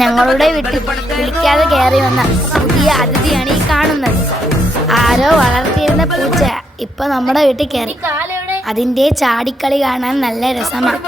ഞങ്ങളുടെ വീട്ടിൽ വിളിക്കാതെ കയറി വന്ന പുതിയ അതിഥിയാണ് ഈ കാണുന്നത്. ആരോ വളർത്തിയിരുന്ന പൂച്ച ഇപ്പൊ നമ്മുടെ വീട്ടിൽ കയറി. അതിന്റെ ചാടിക്കളി കാണാൻ നല്ല രസമാണ്.